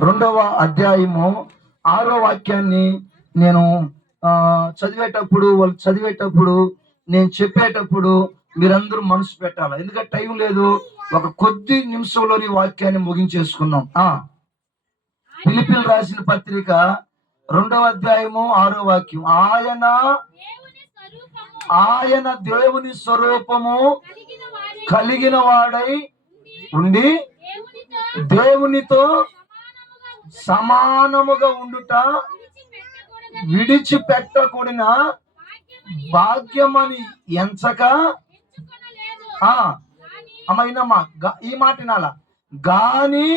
రెండవ అధ్యాయము ఆరో వాక్యాన్ని నేను ఆ, చదివేటప్పుడు వాళ్ళు చదివేటప్పుడు నేను చెప్పేటప్పుడు మీరందరూ మనసు పెట్టాలి. ఎందుకంటే టైం లేదు. ఒక కొద్ది నిమిషంలోని వాక్యాన్ని ముగించేసుకున్నాం ఆ రాసిన పత్రిక రెండవ అధ్యాయము ఆరో వాక్యం. ఆయన ఆయన దేవుని స్వరూపము కలిగిన వాడై ఉండి దేవునితో సమానముగా ఉండుట విడిచిపెట్టకూడిన భాగ్యమని ఎంచక ఆ అమ్మైనమ్మా ఈ మాట వినాల? గాని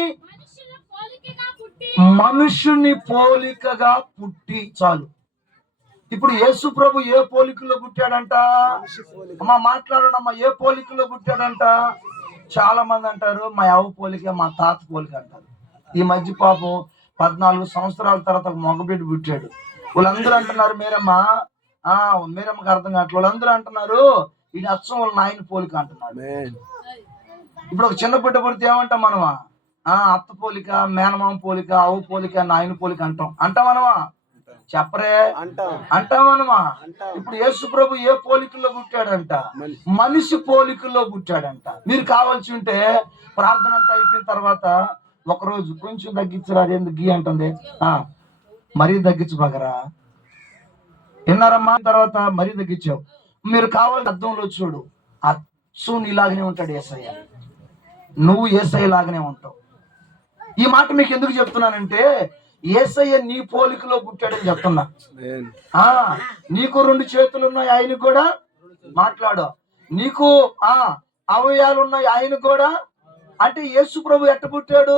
పోలికగా పుట్టి మనుషుని పోలికగా పుట్టి చాలు. ఇప్పుడు యేసు ప్రభు ఏ పోలికలో పుట్టాడంట? అమ్మా మాట్లాడనమ్మా ఏ పోలికలో పుట్టాడంట? చాలా మంది అంటారు మా అవ్వ పోలిక మా తాత పోలిక అంటారు. ఈ మధ్య పాపం పద్నాలుగు సంవత్సరాల తర్వాత ఒక మగబిడ్డ పుట్టాడు. వాళ్ళందరూ అంటున్నారు మీరమ్మా ఆ మీరమ్మకి అర్థం కావట్లేదు. వాళ్ళందరూ అంటున్నారు ఇది అచ్చం వాళ్ళ నాయన పోలిక అంటున్నాడు. ఇప్పుడు ఒక చిన్న బిడ్డ పుడితే ఏమంటాం మనమా? ఆ అత్త పోలిక మేనమామ పోలిక అవ్వ పోలిక నాయన పోలిక అంటాం. అంటాం మనమా? చెప్పరే. అంటాం. అంటామనమా అంటాం. ఇప్పుడు యేసు ప్రభు ఏ పోలికల్లో పుట్టాడంట? మనిషి. మనిషి పోలికల్లో పుట్టాడంట. మీరు కావాల్సి ఉంటే ప్రార్థన అంతా అయిపోయిన తర్వాత ఒకరోజు కొంచెం తగ్గించరా అదేందుకు గీ అంటుంది? ఆ మరీ తగ్గించు బగరా. విన్నారమ్మా? తర్వాత మరీ తగ్గించావు. మీరు కావాలి అర్థంలో చూడు. అచ్చు నీలాగనే ఉంటాడు ఏసయ్య. నువ్వు ఏసయ్య లాగానే ఉంటావు. ఈ మాట మీకు ఎందుకు చెప్తున్నానంటే ఏసయ్య నీ పోలికలో పుట్టాడని చెప్తున్నా. ఆ నీకు రెండు చేతులు ఉన్నాయి ఆయనకు కూడా? మాట్లాడు. నీకు ఆ అవయాలు ఉన్నాయి ఆయన కూడా? అంటే యేసు ప్రభు ఎట్ట పుట్టాడు?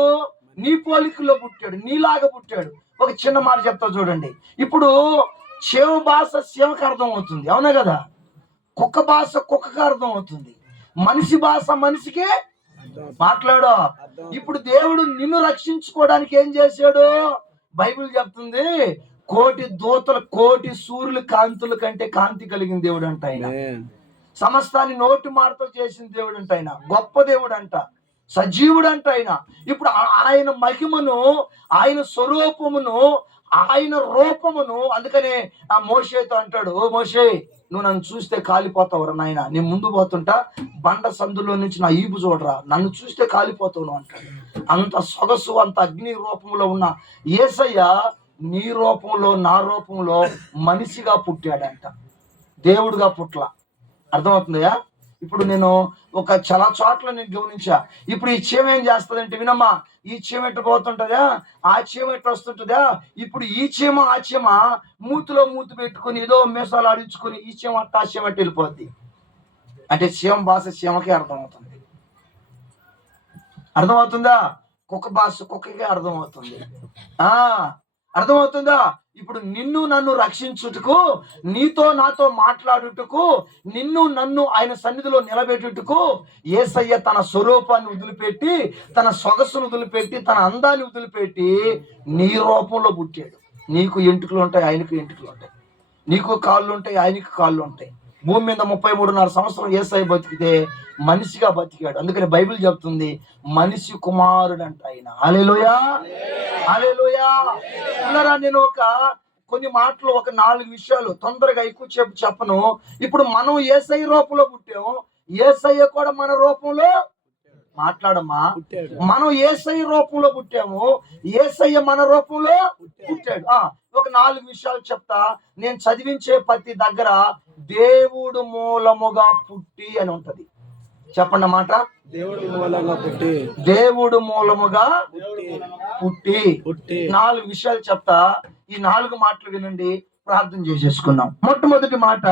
నీ పోలికల్లో పుట్టాడు నీలాగా పుట్టాడు. ఒక చిన్న మాట చెప్తా చూడండి. ఇప్పుడు శివ భాష శివకి అర్థం అవుతుంది. అవునా కదా? కుక్క భాష కుక్కకి అర్థం అవుతుంది. మనిషి భాష మనిషికి. మాట్లాడు. ఇప్పుడు దేవుడు నిన్ను రక్షించుకోవడానికి ఏం చేశాడు? బైబిల్ చెప్తుంది కోటి దూతల కోటి సూర్యుల కాంతుల కంటే కాంతి కలిగిన దేవుడు అంట ఆయన. సమస్తాన్ని నోటి మాటతో చేసిన దేవుడు అంట ఆయన. గొప్ప దేవుడు అంట సజీవుడు అంట ఆయన ఇప్పుడు ఆయన మహిమను ఆయన స్వరూపమును ఆయన రూపమును అందుకనే ఆ మోషేతో అంటాడు ఓ మోషే నువ్వు నన్ను చూస్తే కాలిపోతావురా నాయన. నేను ముందు పోతుంటా బండ సందులో నుంచి నా ఈపు చూడరా. నన్ను చూస్తే కాలిపోతావు అంటాడు. అంత సొగసు అంత అగ్ని రూపంలో ఉన్న ఏసయ్య నీ రూపంలో నా రూపంలో మనిషిగా పుట్టాడంట. దేవుడుగా పుట్ల. అర్థమవుతుందయా ఇప్పుడు నేను ఒక చాలా చోట్ల నేను గమనించా. ఇప్పుడు ఈ చీమ ఏం చేస్తుందంటే వినమ్మా ఈ చీమ ఎట్టు పోతుంటదా? ఆ చీమ ఎట్టు వస్తుంటదా? ఇప్పుడు ఈ చీమ ఆ చీమ మూతిలో మూతి పెట్టుకుని ఏదో మీసాలు ఆడించుకుని ఈ చీమ అట్ట ఆ చీమ వెళ్ళిపోద్ది. అంటే చీమ భాష చీమకే అర్థమవుతుంది. అర్థమవుతుందా? కుక్క భాష కుక్కకే అర్థమవుతుంది. ఆ అర్థమవుతుందా? ఇప్పుడు నిన్ను నన్ను రక్షించుటకు నీతో నాతో మాట్లాడుటకు నిన్ను నన్ను ఆయన సన్నిధిలో నిలబెట్టుటకు ఏసయ్య తన స్వరూపాన్ని వదిలిపెట్టి తన సొగసును వదిలిపెట్టి తన అందాన్ని వదిలిపెట్టి నీ రూపంలో పుట్టాడు. నీకు ఎంటుకలు ఉంటాయి ఆయనకు ఎంటుకలు ఉంటాయి. నీకు కాళ్ళు ఉంటాయి ఆయనకు కాళ్ళు ఉంటాయి. భూమి మీద ముప్పై మూడున్నర సంవత్సరం ఏసై బతికితే మనిషిగా బతికాడు. అందుకని బైబిల్ చెప్తుంది మనిషి కుమారుడు అంట ఆయన. అలెలుయా అలెలుయా ఉన్నారా? నేను ఒక కొన్ని మాటలు ఒక నాలుగు విషయాలు తొందరగా ఎక్కువ చెప్పు చెప్పను. ఇప్పుడు మనం ఏసై రూపంలో పుట్టాము ఏసయ్య కూడా మన రూపంలో మాట్లాడమ్మా. మనం ఏసై రూపంలో పుట్టాము. ఏసయ్య మన రూపంలో పుట్టాడు. ఒక నాలుగు విషయాలు చెప్తా. నేను చదివించే ప్రతి దగ్గర దేవుడు మూలముగా పుట్టి అని ఉంటది. చెప్పండి మాట. దేవుడి మూలంగా పుట్టి. దేవుడు మూలముగా పుట్టి. పుట్టి. నాలుగు విషయాలు చెప్తా. ఈ నాలుగు మాటలు వినండి. ప్రార్థన చేసేసుకుందాం. మొట్టమొదటి మాట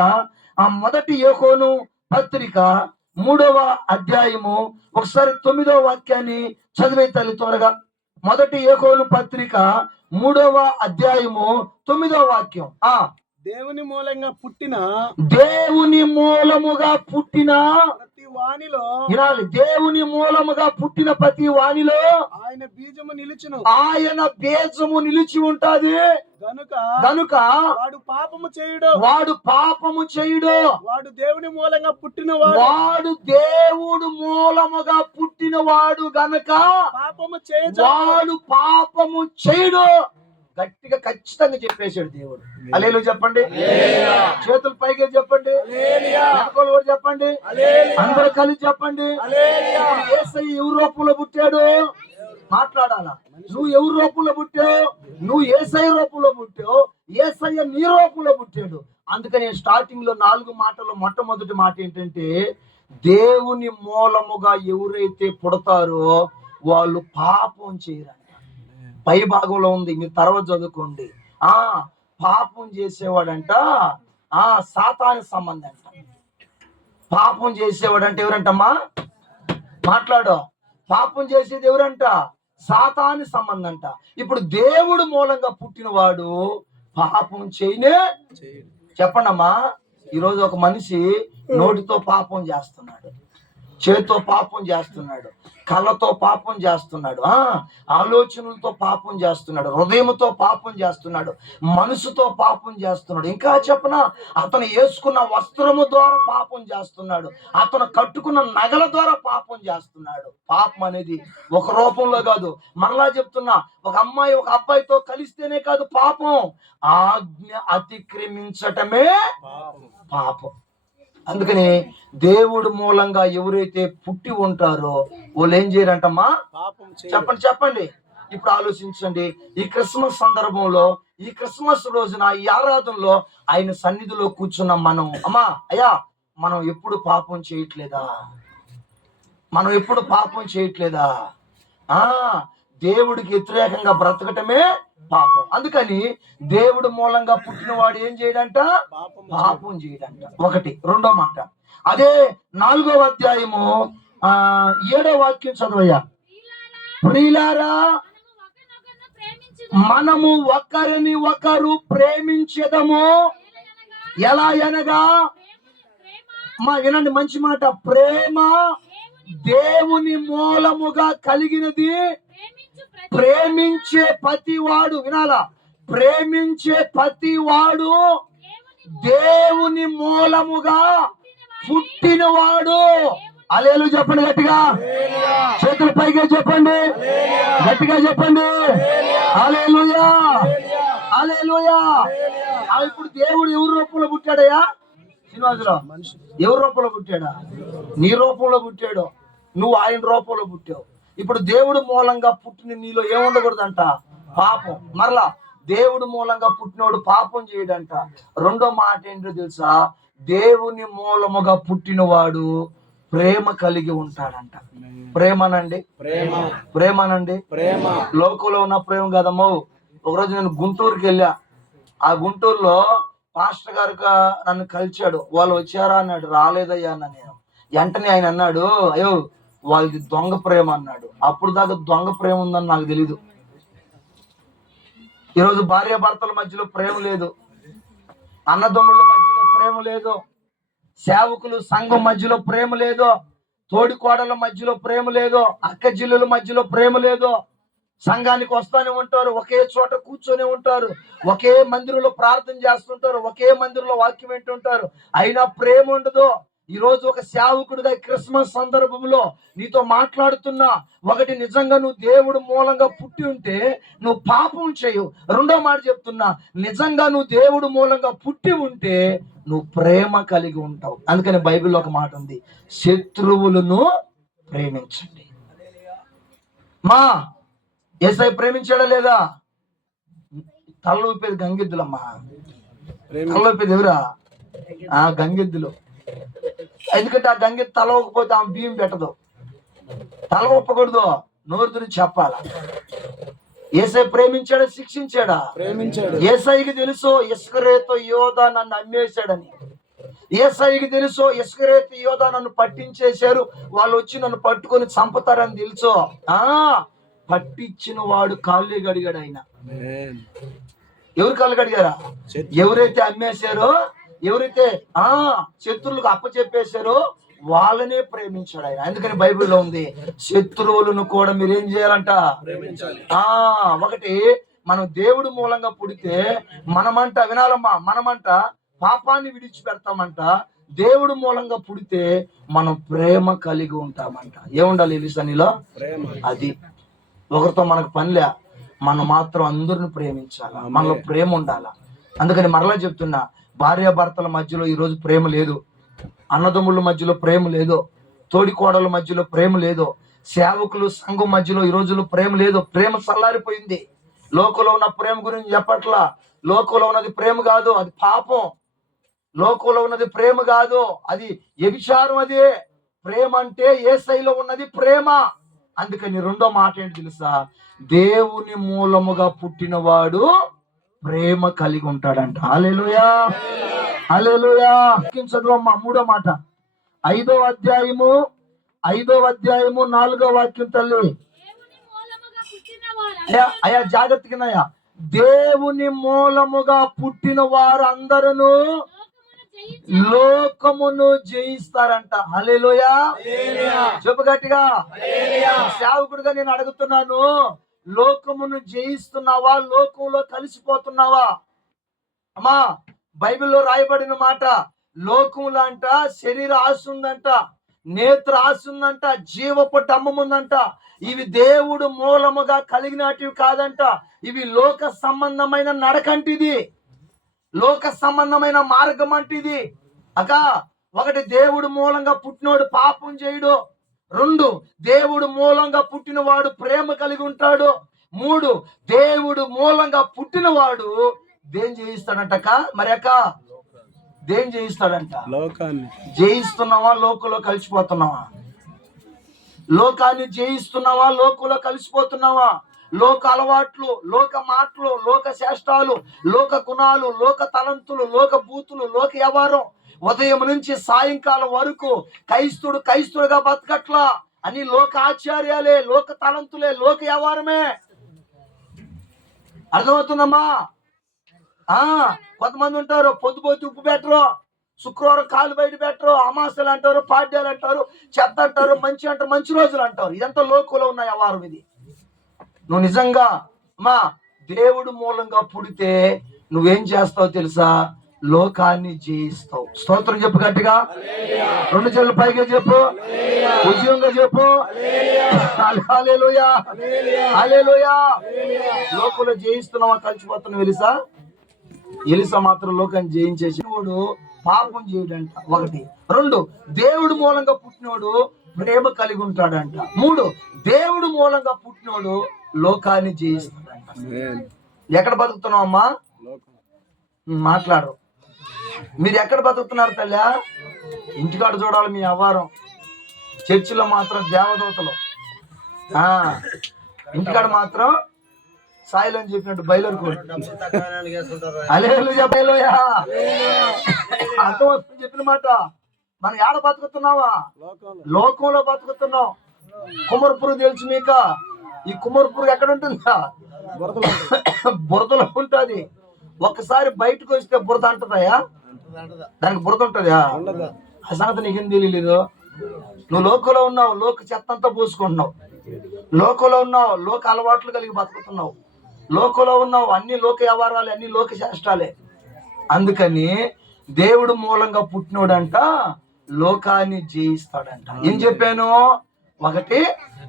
ఆ మొదటి యోకోను పత్రిక మూడవ అధ్యాయము ఒకసారి తొమ్మిదవ వాక్యాన్ని చదివే తల్లి త్వరగా. మొదటి యోకోను పత్రిక మూడవ అధ్యాయము తొమ్మిదవ వాక్యం. ఆ దేవుని మూలంగా పుట్టిన దేవుని మూలముగా పుట్టిన ప్రతి వానిలో వినాలి. దేవుని మూలముగా పుట్టిన ప్రతి వానిలో ఆయన బీజము నిలుచును. ఆయన బీజము నిలిచి ఉంటాది. గనుక గనుక వాడు పాపము చేయుడు. వాడు పాపము చేయుడు. వాడు దేవుని మూలంగా పుట్టిన వాడు వాడు దేవుడు మూలముగా పుట్టిన వాడు గనక పాపము చేయజ వాడు పాపము చేయుడు. గట్టిగా ఖచ్చితంగా చెప్పేశాడు దేవుడు. అలేలు చెప్పండి. చేతులు పైకి చెప్పండి. కూడా చెప్పండి? అందరు కలిసి చెప్పండి. యేసయ్య ఎవరి రూపంలో పుట్టాడు? మాట్లాడాలా? నువ్వు ఎవరి రూపంలో పుట్టావు? నువ్వు ఏసై రూపంలో పుట్టావు? ఏసయ్య నీ రూపంలో పుట్టాడు. అందుకని స్టార్టింగ్లో నాలుగు మాటలు మొట్టమొదటి మాట ఏంటంటే దేవుని మూలముగా ఎవరైతే పుడతారో వాళ్ళు పాపం చేయరంట పై భాగంలో ఉంది. మీరు తర్వాత చదువుకోండి. ఆ పాపం చేసేవాడంట. ఆ సాతాని సంబంధం అంట. పాపం చేసేవాడంటే ఎవరంటమ్మా? మాట్లాడు. పాపం చేసేది ఎవరంట? సాతాని సంబంధం అంట. ఇప్పుడు దేవుడు మూలంగా పుట్టినవాడు పాపం చేయనే చెప్పండమ్మా. ఈరోజు ఒక మనిషి నోటితో పాపం చేస్తున్నాడు. చేతితో పాపం చేస్తున్నాడు కళ్ళతో పాపం చేస్తున్నాడు ఆ ఆలోచనలతో పాపం చేస్తున్నాడు హృదయంతో పాపం చేస్తున్నాడు మనసుతో పాపం చేస్తున్నాడు. ఇంకా చెప్పనా? అతను వేసుకున్న వస్త్రము ద్వారా పాపం చేస్తున్నాడు అతను కట్టుకున్న నగల ద్వారా పాపం చేస్తున్నాడు. పాపం అనేది ఒక రూపంలో కాదు. మరలా చెప్తున్నా ఒక అమ్మాయి ఒక అబ్బాయితో కలిస్తేనే కాదు పాపం. ఆజ్ఞ అతిక్రమించటమే పాపం. అందుకని దేవుడు మూలంగా ఎవరైతే పుట్టి ఉంటారో వాళ్ళు ఏం చేయరంటమ్మా? చెప్పండి చెప్పండి. ఇప్పుడు ఆలోచించండి. ఈ క్రిస్మస్ సందర్భంలో ఈ క్రిస్మస్ రోజున ఈ ఆరాధనలో ఆయన సన్నిధిలో కూర్చున్న మనం అమ్మా అయ్యా మనం ఎప్పుడు పాపం చేయట్లేదా? మనం ఎప్పుడు పాపం చేయట్లేదా? ఆ దేవుడికి వ్యతిరేకంగా బ్రతకటమే పాపం. అందుకని దేవుడు మూలంగా పుట్టినవాడు ఏం చేయడంట? పాపం చేయడంట. ఒకటి. రెండో మాట. అదే నాలుగో అధ్యాయము ఆ ఏడో వాక్యం చదవయ్యా. ప్రియులారా మనము ఒకరిని. ఒకరు ప్రేమించదము. ఎలా అనగా? మా వినండి మంచి మాట. ప్రేమ దేవుని మూలముగా కలిగినది ప్రేమించే ప్రతి ప్రేమించే ప్రతివాడు వినాలా? ప్రేమించే ప్రతివాడు దేవుని దేవుని మూలముగా పుట్టినవాడు. అలేలు చెప్పండి గట్టిగా. చేతుల పైగా చెప్పండి. గట్టిగా చెప్పండి. అలేలుయా అలేలుయా ఆ, ఇప్పుడు దేవుడు ఎవరి రూపంలో పుట్టాడయ్యా? శ్రీనివాసరావు. మనిషి ఎవరి రూపంలో పుట్టాడా? నీ రూపంలో పుట్టాడు. నువ్వు ఆయన రూపంలో పుట్టావు. ఇప్పుడు దేవుడు మూలంగా పుట్టిన నీలో ఏముండకూడదంట? పాపం. మరలా దేవుడు మూలంగా పుట్టినోడు పాపం చేయడంట. రెండో మాట ఏంటో తెలుసా? దేవుని మూలముగా పుట్టినవాడు ప్రేమ కలిగి ఉంటాడంట. ప్రేమనండి? ప్రేమ. ప్రేమనండి? ప్రేమ. లోకంలో ఉన్న ప్రేమ కదమ్మో. ఒకరోజు నేను గుంటూరుకి వెళ్ళా. ఆ గుంటూరులో పాస్టర్ గారు నన్ను కలిచాడు. వాళ్ళు వచ్చారా అన్నాడు. రాలేదయ్యా అన్న నేను. వెంటనే ఆయన అన్నాడు అయ్యో వాళ్ళది దొంగ ప్రేమ అన్నాడు. అప్పుడు దాకా దొంగ ప్రేమ ఉందని నాకు తెలీదు. ఈరోజు భార్య భర్తల మధ్యలో ప్రేమ లేదు. అన్నదమ్ముల మధ్యలో ప్రేమ లేదు. సేవకులు సంఘం మధ్యలో ప్రేమ లేదు. తోడి కోడల మధ్యలో ప్రేమ లేదు. అక్క జిల్లుల మధ్యలో ప్రేమ లేదు. సంఘానికి వస్తూనే ఉంటారు. ఒకే చోట కూర్చొని ఉంటారు. ఒకే మందిరంలో ప్రార్థన చేస్తుంటారు. ఒకే మందిరంలో వాక్యం వింటుంటారు. అయినా ప్రేమ ఉండదు. ఈ రోజు ఒక సేవకుడిగా క్రిస్మస్ సందర్భంలో నీతో మాట్లాడుతున్నా. ఒకటి నిజంగా నువ్వు దేవుడు మూలంగా పుట్టి ఉంటే నువ్వు పాపం చేయు రెండో మాట చెప్తున్నా. నిజంగా నువ్వు దేవుడు మూలంగా పుట్టి ఉంటే నువ్వు ప్రేమ కలిగి ఉంటావు. అందుకని బైబిల్లో ఒక మాట ఉంది. శత్రువులను ప్రేమించండి. మా ఏసై ప్రేమించాడా లేదా? తల ఊపేది గంగిద్దులమ్మా. ప్రేమ తల ఊపేది ఎవరా? ఆ గంగిద్దులు. ఎందుకంటే ఆ గంగెద్దు తల ఊకపోతే ఆమె బియ్యం పెట్టదు. తల ఊపకూడదు నోరు తెరిచి చెప్పాలా? ఏసై ప్రేమించాడా? శిక్షించాడా? ప్రేమించాడు. ఏసైకి తెలుసు ఇస్కరేతో యోధ నన్ను అమ్మేశాడని. ఏసైకి తెలుసు ఇస్కరేతు యోధ నన్ను పట్టించేశారు. వాళ్ళు వచ్చి నన్ను పట్టుకొని చంపుతారని తెలుసు? ఆ పట్టించిన వాడు కాళ్ళు గడిగాడు ఆయన. ఎవరు కాళ్ళు చెత్త ఎవరైతే అమ్మేశారో ఎవరైతే ఆ శత్రువులకు అప్పచెప్పేశారో వాళ్ళనే ప్రేమించాడు ఆయన. అందుకని బైబిల్లో ఉంది శత్రువులను కూడా మీరు ఏం చేయాలంట? ప్రేమించాలి. ఆ ఒకటి మనం దేవుడు మూలంగా పుడితే మనమంట వినాలమ్మా మనమంట పాపాన్ని విడిచిపెడతామంట దేవుడు మూలంగా పుడితే మనం ప్రేమ కలిగి ఉంటామంట. ఏముండాలి లిసనిలో ప్రేమ. అది. ఒకరితో మనకు పనిలే మనం మాత్రం అందరిని ప్రేమించాలి? మనలో ప్రేమ ఉండాల? అందుకని మరలా చెప్తున్నా భార్యాభర్తల మధ్యలో ఈరోజు ప్రేమ లేదు. అన్నదమ్ముల మధ్యలో ప్రేమ లేదు. తోడికోడల మధ్యలో ప్రేమ లేదు. సేవకులు సంఘం మధ్యలో ఈ రోజుల్లో ప్రేమ లేదు. ప్రేమ చల్లారిపోయింది లోకంలో ఉన్న ప్రేమ గురించి చెప్పట్లా. లోకంలో ఉన్నది ప్రేమ కాదు. అది పాపం. లోకంలో ఉన్నది ప్రేమ కాదు. అది వ్యభిచారం అది. ప్రేమ అంటే ఏ శైలో ఉన్నది ప్రేమ. అందుకని రెండో మాట ఏంటి తెలుసా? దేవుని మూలముగా పుట్టినవాడు ప్రేమ కలిగి ఉంటాడంట. అలెలుయా అలెలుయా చదువమ్మా మూడో మాట. ఐదో అధ్యాయము ఐదో అధ్యాయము నాలుగో వాక్యం తల్లి. దేవుని మూలముగా పుట్టిన వారు అయ్యా అయ్యా జాగ్రత్తగా దేవుని మూలముగా పుట్టిన వారందరూ లోకమును జయిస్తారంట. హల్లెలూయా. చెప్పు గట్టిగా. సేవకుడిగా నేను అడుగుతున్నాను. లోకమును జయిస్తున్నావా? లోకంలో కలిసిపోతున్నావా? అమ్మా బైబిల్లో రాయబడిన మాట లోకములో అంట శరీర ఆశ ఉందంట నేత్ర ఆశ ఉందంట జీవపు డమ్మం ఉందంట ఇవి దేవుడు మూలముగా కలిగినటివి కాదంట ఇవి లోక సంబంధమైన నడకంటిది లోక సంబంధమైన మార్గం అంటిది. అక ఒకటి దేవుడు మూలంగా పుట్టినోడు పాపం చేయడు రెండు దేవుడు మూలంగా పుట్టినవాడు ప్రేమ కలిగి ఉంటాడు. మూడు దేవుడు మూలంగా పుట్టినవాడు దేం జయిస్తాడంటక మరి అక్క? దేం జయిస్తాడంట? లోకాన్ని. జయిస్తున్నావా? లోకంలో కలిసిపోతున్నావా? లోకాన్ని జయిస్తున్నావా? లోకంలో కలిసిపోతున్నావా? లోక అలవాట్లు లోక మాటలు లోక శాస్త్రాలు లోక గుణాలు లోక తలంతులు లోక బూతులు లోక వ్యవహారం ఉదయం నుంచి సాయంకాలం వరకు క్రైస్తుడు క్రైస్తుడుగా బతకట్లా అని లోక ఆచార్యాలే లోక తలంతులే లోక వ్యవహారమే. అర్థమవుతుందమ్మా? ఆ కొంతమంది ఉంటారు పొద్దుపోతే ఉప్పు పెట్టరు శుక్రవారం కాలు బయట పెట్టరు అమాసలు అంటారు పాడ్యాలు అంటారు చెత్త అంటారు మంచి అంటారు మంచి రోజులు అంటారు. ఇదంతా లోకంలో ఉన్న వ్యవహారం ఇది. నువ్వు నిజంగా అమ్మా దేవుడు మూలంగా పుడితే నువ్వేం చేస్తావు తెలుసా? లోకాన్ని జయిస్తావు స్తోత్రం చెప్పు గట్టిగా. రెండు చెల్లు పైగా చెప్పు. ఉద్యోగంగా చెప్పు. లోకంలో జయిస్తున్నావా కలిసిపోతున్నావు ఎలిసా? ఎలిసా మాత్రం లోకాన్ని జయించేసి వాడు పాపం చేయడంట. ఒకటి. రెండు దేవుడు మూలంగా పుట్టినోడు ప్రేమ కలిగి ఉంటాడంట. మూడు దేవుడు మూలంగా పుట్టినోడు లోకాన్ని జయిస్తాడంట. ఎక్కడ బతుకుతున్నావు అమ్మా మాట్లాడు. మీరు ఎక్కడ బతుకుతున్నారు తల్లి? ఇంటికాడ చూడాలి మీ అవ్వారం చర్చిలో మాత్రం దేవదూతలు. ఆ ఇంటికాడ మాత్రం సాయిలు అని చెప్పినట్టు బయలుదేరుకోండి అర్థం వస్తుంది చెప్పిన మాట. మనం ఏడ బతుకుతున్నావా? లోకంలో బతుకుతున్నాం. కుమరపురు తెలుసు మీక. ఈ కుమరపురు ఎక్కడ ఉంటుందా? బురదలో ఉంటుంది? ఒక్కసారి బయటకు వస్తే బురద అంటదయా దానికి బురద ఉంటదా ఆ సంగతి నీకేం తెలియలేదు నువ్వు లోకంలో ఉన్నావు లోక చెత్త అంతా పూసుకుంటున్నావు. లోకంలో ఉన్నావు లోక అలవాట్లు కలిగి బతుకుతున్నావు. లోకంలో ఉన్నావు అన్ని లోక వ్యవహారాలు అన్ని లోక శాస్త్రాలే. అందుకని దేవుడు మూలంగా పుట్టినోడంట లోకాన్ని జయిస్తాడంట. ఏం చెప్పాను? ఒకటి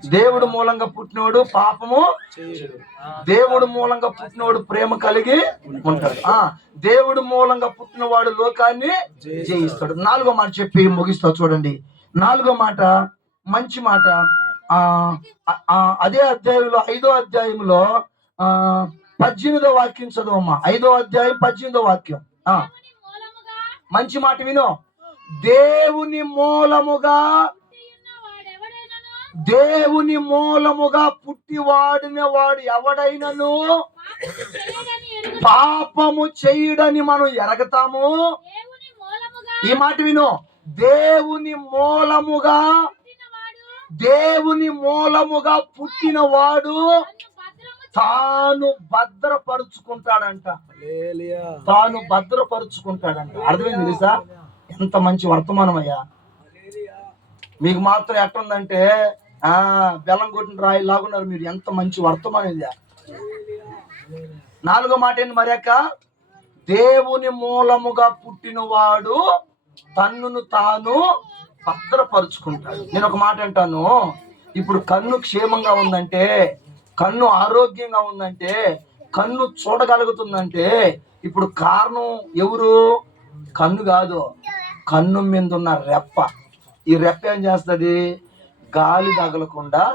దేవుడు మూలంగా పుట్టినోడు పాపము చేయడు. దేవుడు మూలంగా పుట్టినవాడు ప్రేమ కలిగి ఉంటాడు. ఆ దేవుడు మూలంగా పుట్టినవాడు లోకాన్ని జయిస్తాడు. నాలుగో మాట చెప్పి ముగిస్తా చూడండి. నాలుగో మాట మంచి మాట. ఆ అదే అధ్యాయంలో ఐదో అధ్యాయంలో ఆ పద్దెనిమిదో వాక్యం చదవమ్మా. ఐదో అధ్యాయం పద్దెనిమిదో వాక్యం. ఆ. దేవుని మూలముగా మంచి మాట విను. దేవుని మూలముగా దేవుని మూలముగా పుట్టి వాడిన వాడు ఎవడైనను? పాపము చేయడని మనం ఎరగతాము? ఈ మాట విను. దేవుని మూలముగా దేవుని మూలముగా పుట్టిన వాడు తాను భద్రపరుచుకుంటాడంట. తాను భద్రపరుచుకుంటాడంట. అర్థమైంది తెలుసా? ఎంత మంచి వర్తమానం అయ్యా మీకు మాత్రం ఎట్లుందంటే ఆ బెల్లం కొట్టిన రాయి లాగున్నారు మీరు. ఎంత మంచి వర్తమానం ఇది. నాలుగో మాట ఏంటి మరొక అక్క? దేవుని మూలముగా పుట్టినవాడు తన్నును తాను భద్రపరుచుకుంటాడు. నేను ఒక మాట అంటాను. ఇప్పుడు కన్ను క్షేమంగా ఉందంటే కన్ను ఆరోగ్యంగా ఉందంటే కన్ను చూడగలుగుతుందంటే ఇప్పుడు కారణం ఎవరు? కన్ను కాదు. కన్ను మీద ఉన్న రెప్ప. ఈ రెప్ప ఏం చేస్తుంది? గాలి తగలకుండా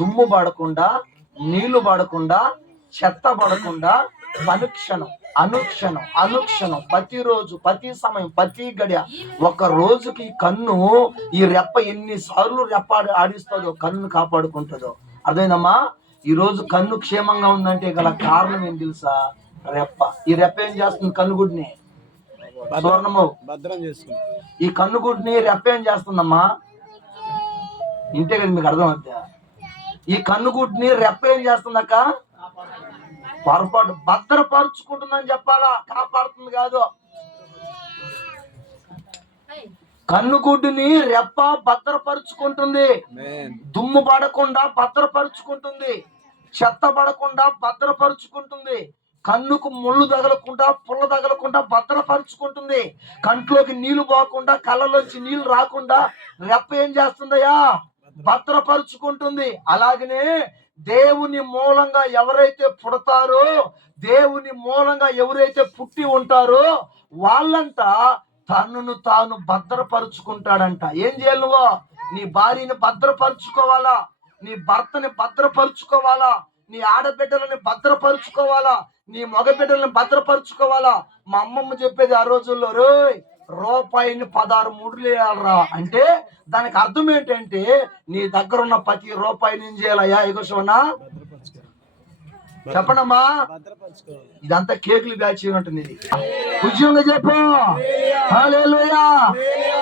దుమ్ము పడకుండా నీళ్ళు పడకుండా చెత్త పడకుండా అనుక్షణం అనుక్షణం అనుక్షణం. ప్రతిరోజు ప్రతి సమయం ప్రతి గడియ ఒక రోజుకి కన్ను ఈ రెప్ప ఎన్ని సార్లు రెప్ప ఆడి- ఆడిస్తుందో కన్ను కాపాడుకుంటుందో. అర్థమైందమ్మా? ఈ రోజు కన్ను క్షేమంగా ఉందంటే గల కారణం ఏం తెలుసా? రెప్ప. ఈ రెప్ప ఏం చేస్తుంది కన్నుగుడిని? సువర్ణము భద్రం చేసుకుంది ఈ కన్నుగుడిని రెప్ప ఏం చేస్తుందమ్మా? ఇంతే కదా మీకు అర్థం అవుతా ఈ కన్నుగుడ్ని రెప్ప ఏం చేస్తుందక్క? పొరపాటు భద్రపరుచుకుంటుందని చెప్పాలా? కాపాడుతుంది కాదు. కన్నుగుడ్డుని రెప్ప భద్రపరుచుకుంటుంది. దుమ్ము పడకుండా భద్రపరుచుకుంటుంది. చెత్త పడకుండా భద్రపరుచుకుంటుంది. కన్నుకు ముళ్ళు తగలకుండా పుల్ల తగలకుండా భద్రపరుచుకుంటుంది. కంట్లోకి నీళ్ళు పోకుండా కళ్ళలోంచి నీళ్ళు రాకుండా రెప్ప ఏం చేస్తుందయ్యా? భద్రపరుచుకుంటుంది. అలాగనే దేవుని మూలంగా ఎవరైతే పుడతారో దేవుని మూలంగా ఎవరైతే పుట్టి ఉంటారో వాళ్ళంట తనను తాను భద్రపరుచుకుంటాడంట. ఏం చేయాలి నువ్వు? నీ భార్యని భద్రపరుచుకోవాలా? నీ భర్తని భద్రపరుచుకోవాలా? నీ ఆడబిడ్డలని భద్రపరుచుకోవాలా? నీ మగబిడ్డలను భద్రపరుచుకోవాలా? మా అమ్మమ్మ చెప్పేది ఆ రోజుల్లో రోయ్ రూపాయిని పదహారు ముడులు వేయాలరా. అంటే దానికి అర్థం ఏంటంటే నీ దగ్గర ఉన్న ప్రతి రూపాయిని ఏం చేయాలయ్యా? ఎగోశవనా చెప్పనమ్మా ఇదంతా కేకులు బ్యాచ్ ఉంటుంది ఇది. ఉద్యోగంగా చెప్పు.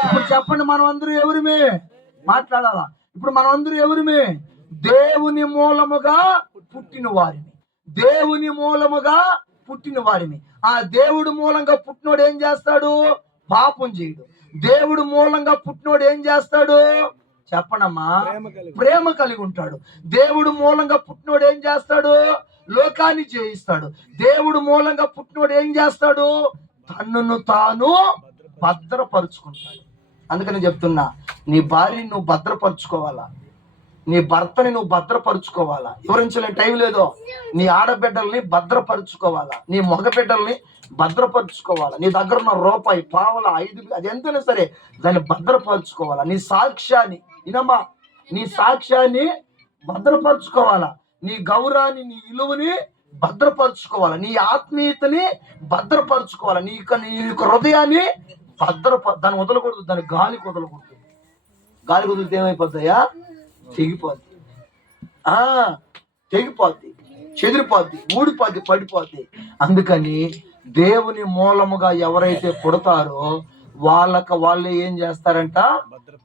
ఇప్పుడు చెప్పండి మనం అందరూ ఎవరిమే? మాట్లాడాలా? ఇప్పుడు మనం అందరూ ఎవరిమే? దేవుని మూలముగా పుట్టిన వారిని. దేవుని మూలముగా పుట్టిన వారిని. ఆ దేవుడు మూలంగా పుట్టినోడు ఏం చేస్తాడు? పాపం చేయడు. దేవుడు మూలంగా పుట్టినోడు ఏం చేస్తాడు? చెప్పనమ్మా. ప్రేమ కలిగి ఉంటాడు. దేవుడు మూలంగా పుట్టినోడు ఏం చేస్తాడు? లోకాన్ని జయిస్తాడు. దేవుడు మూలంగా పుట్టినోడు ఏం చేస్తాడు? తన్నును తాను భద్రపరుచుకుంటాడు. అందుకని చెప్తున్నా నీ భార్యని నువ్వు భద్రపరుచుకోవాలా? నీ భర్తని నువ్వు భద్రపరుచుకోవాలా? వివరించలేని టైం లేదో. నీ ఆడబిడ్డల్ని భద్రపరుచుకోవాలా? నీ మగ బిడ్డల్ని భద్రపరుచుకోవాలా? నీ దగ్గర ఉన్న రూపాయి పావల ఐదు అది ఎంతైనా సరే దాన్ని భద్రపరుచుకోవాలా? నీ సాక్ష్యాన్ని ఇనమ్మా నీ సాక్ష్యాన్ని భద్రపరుచుకోవాలా? నీ గౌరవాన్ని నీ విలువని భద్రపరచుకోవాలా? నీ ఆత్మీయతని భద్రపరచుకోవాలా? నీ యొక్క నీ యొక్క హృదయాన్ని భద్రప దాన్ని వదలకూడదు దాన్ని గాలికి వదలకూడదు గాలి కుదిరితే ఏమైపోతాయా తెగిపోద్ది. తెగిపోద్ది చెదిరిపోద్ది ఊడిపోద్ది పడిపోద్ది. అందుకని దేవుని మూలముగా ఎవరైతే పుడతారో వాళ్ళకు వాళ్ళు ఏం చేస్తారంట?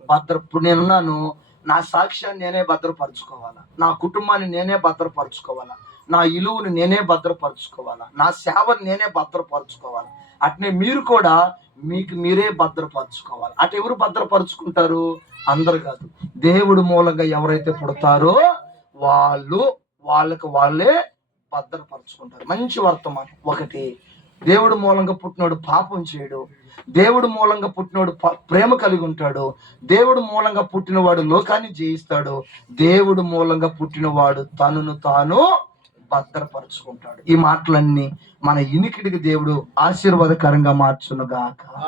భద్ర ఇప్పుడు నేనున్నాను నా సాక్ష్యాన్ని నేనే భద్రపరచుకోవాలా? నా కుటుంబాన్ని నేనే భద్రపరచుకోవాలా? నా ఇలువని నేనే భద్రపరచుకోవాలా? నా సేవను నేనే భద్రపరచుకోవాలా? అట్నే మీరు కూడా మీకు మీరే భద్రపరచుకోవాలి. అటు ఎవరు భద్రపరుచుకుంటారు? అందరు కాదు. దేవుడు మూలంగా ఎవరైతే పుడతారో వాళ్ళు వాళ్ళకి వాళ్ళే భద్రపరచుకుంటారు. మంచి వర్తమానం ఒకటి దేవుడు మూలంగా పుట్టినోడు పాపం చేయడు. దేవుడు మూలంగా పుట్టినోడు ప- ప్రేమ కలిగి ఉంటాడు. దేవుడు మూలంగా పుట్టినవాడు లోకాన్ని జయిస్తాడు. దేవుడు మూలంగా పుట్టినవాడు తనను తాను భద్రపరుచుకుంటాడు. ఈ మాటలన్నీ మన ఇనికిడికి దేవుడు ఆశీర్వాదకరంగా మార్చునుగాక.